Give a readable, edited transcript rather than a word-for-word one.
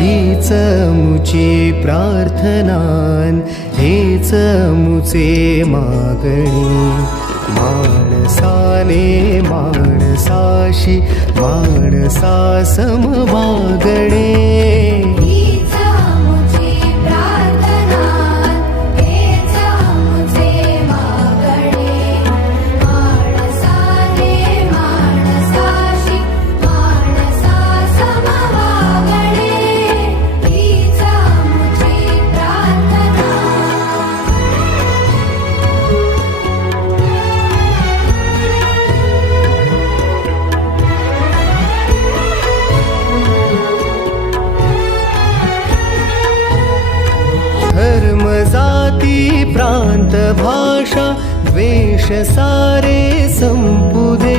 हीच मुची प्रार्थनान हेच मुचे मागणी माणसाने माणसाशी माणसा सम वागणे धर्म जाती प्रांत भाषा द्वेष सारे संपुदे